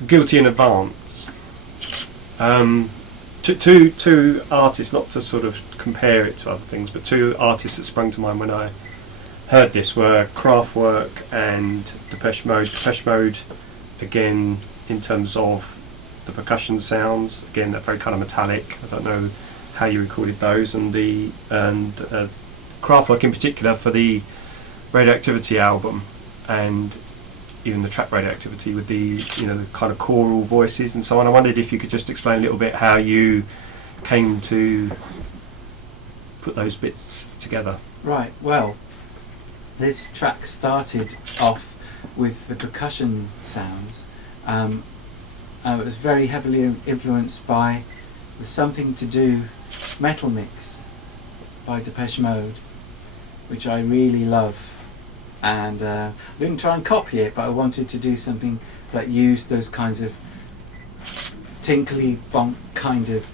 So Guilty in Advance. Two artists, not to sort of compare it to other things, but two artists that sprung to mind when I heard this were Kraftwerk and Depeche Mode. Depeche Mode, again, in terms of the percussion sounds, again, they're very kind of metallic. I don't know how you recorded those, and Kraftwerk in particular for the Radioactivity album, and even the track Radioactivity with the the kind of choral voices and so on. I wondered if you could just explain a little bit how you came to put those bits together. Right, well, this track started off with the percussion sounds. It was very heavily influenced by the Something to Do metal mix by Depeche Mode, which I really love. And I didn't try and copy it, but I wanted to do something that used those kinds of tinkly bonk kind of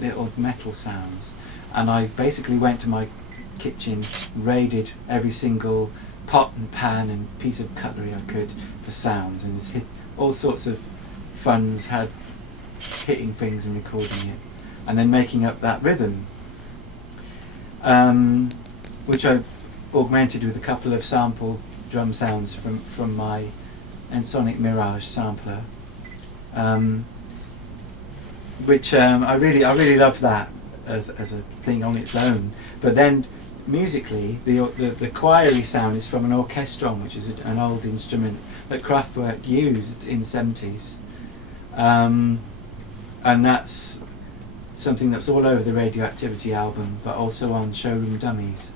little metal sounds. And I basically went to my kitchen, raided every single pot and pan and piece of cutlery I could for sounds, and just hit all sorts of funs, had hitting things and recording it, and then making up that rhythm, which I augmented with a couple of sample drum sounds from my Ensoniq Mirage sampler, which I really love that as a thing on its own. But then musically, the choiry sound is from an orchestron, which is an old instrument that Kraftwerk used in the 70s, and that's something that's all over the Radioactivity album, but also on Showroom Dummies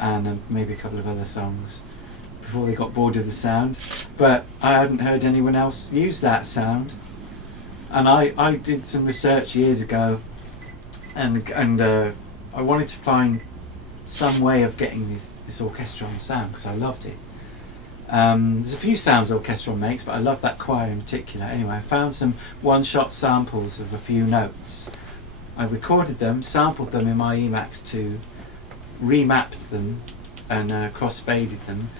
and maybe a couple of other songs before they got bored of the sound. But I hadn't heard anyone else use that sound, and I did some research years ago, and I wanted to find some way of getting this orchestron sound because I loved it. There's a few sounds orchestron makes, but I love that choir in particular. Anyway, I found some one-shot samples of a few notes. I recorded them, sampled them in my Emax 2, remapped them and cross-faded them,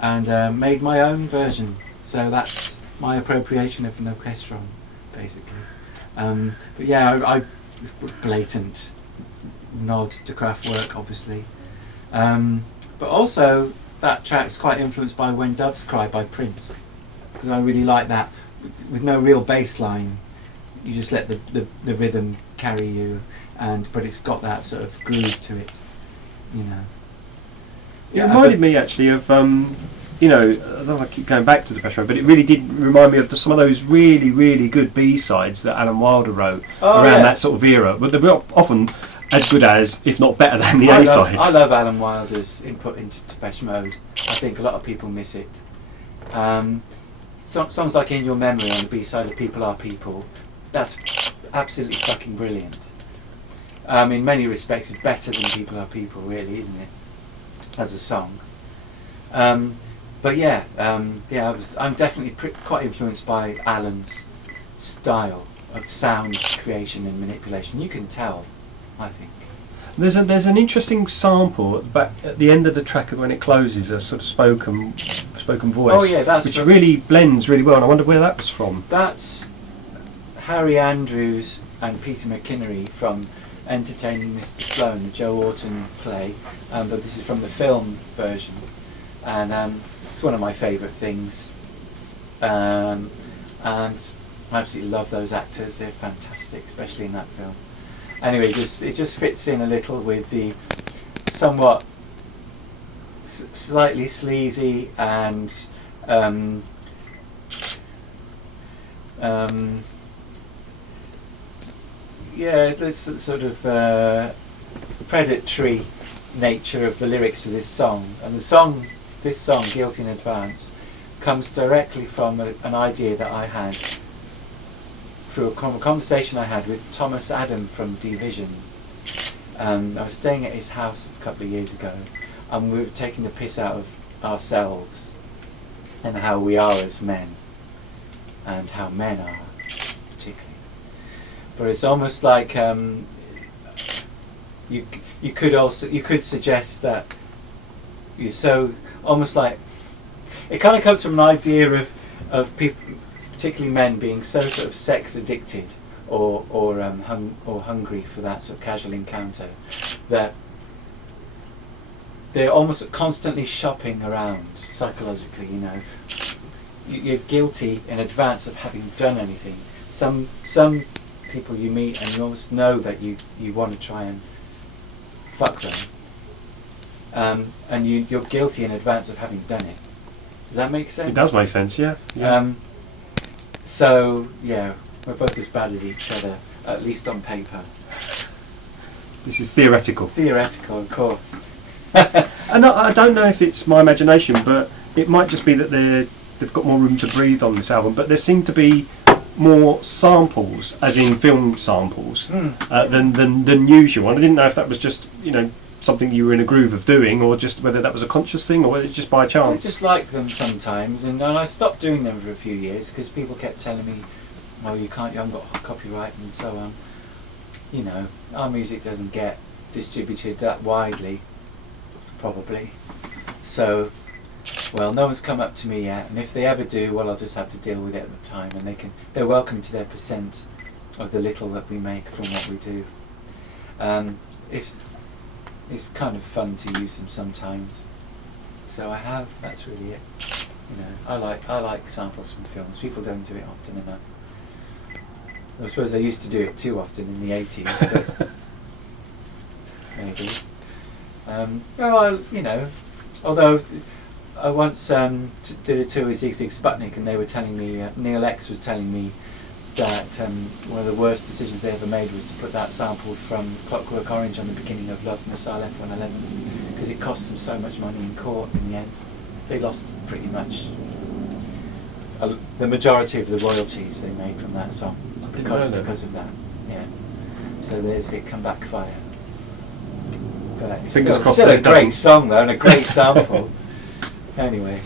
and made my own version. So that's my appropriation of an orchestron, basically. But yeah, it's a blatant nod to Kraftwerk, obviously. But also, that track's quite influenced by When Doves Cry by Prince, because I really like that. With no real bass line, you just let the rhythm carry you, but it's got that sort of groove to it, It reminded me actually of, I don't know if I keep going back to Depeche Mode, but it really did remind me of some of those really, really good B-sides that Alan Wilder wrote around that sort of era. But they were often as good as, if not better than, the A-sides. I love Alan Wilder's input into Depeche Mode. I think a lot of people miss it. Songs like In Your Memory on the B-side of People Are People, that's absolutely fucking brilliant. In many respects, it's better than People Are People, really, isn't it? As a song. But yeah, I'm definitely quite influenced by Alan's style of sound creation and manipulation. You can tell, I think. There's an interesting sample at the end of the track when it closes, a sort of spoken voice. Oh yeah, which really blends really well. And I wonder where that was from. That's Harry Andrews and Peter McInnery from Entertaining Mr. Sloan, the Joe Orton play, but this is from the film version, and it's one of my favourite things, and I absolutely love those actors. They're fantastic, especially in that film. Anyway, it just fits in a little with the somewhat slightly sleazy and this sort of predatory nature of the lyrics to this song. And this song, Guilty in Advance, comes directly from an idea that I had through a conversation I had with Thomas Adam from Division. I was staying at his house a couple of years ago, and we were taking the piss out of ourselves and how we are as men, and how men are, particularly. But it's almost like you could suggest that you're so almost like it kind of comes from an idea of people particularly men, being so sort of sex addicted or hungry for that sort of casual encounter, that they're almost constantly shopping around psychologically. You know, you're guilty in advance of having done anything. Some people you meet and you almost know that you want to try and fuck them, and you're guilty in advance of having done it. Does that make sense? It does make sense, yeah. So yeah, we're both as bad as each other, at least on paper. This is theoretical. Theoretical, of course. And I don't know if it's my imagination, but it might just be that they've got more room to breathe on this album. But there seem to be more samples, as in film samples, than usual. And I didn't know if that was just, something you were in a groove of doing, or just whether that was a conscious thing, or whether it's just by chance. I just like them sometimes, and I stopped doing them for a few years because people kept telling me, "Oh, you haven't got copyright," and so on. You know, our music doesn't get distributed that widely, probably. So, well, no one's come up to me yet, and if they ever do, well, I'll just have to deal with it at the time, and they're welcome to their percent of the little that we make from what we do. It's kind of fun to use them sometimes, so I have. That's really it. I like samples from films. People don't do it often enough. I suppose they used to do it too often in the 80s, but maybe. Although I once did a tour with Zig Zig Sputnik, and they were telling me, Neil X was telling me that one of the worst decisions they ever made was to put that sample from Clockwork Orange on the beginning of Love Missile F-111, because it cost them so much money in court in the end. They lost pretty much the majority of the royalties they made from that song because of that. Yeah. So it can backfire. But it's still a great song though, and a great sample. Anyway.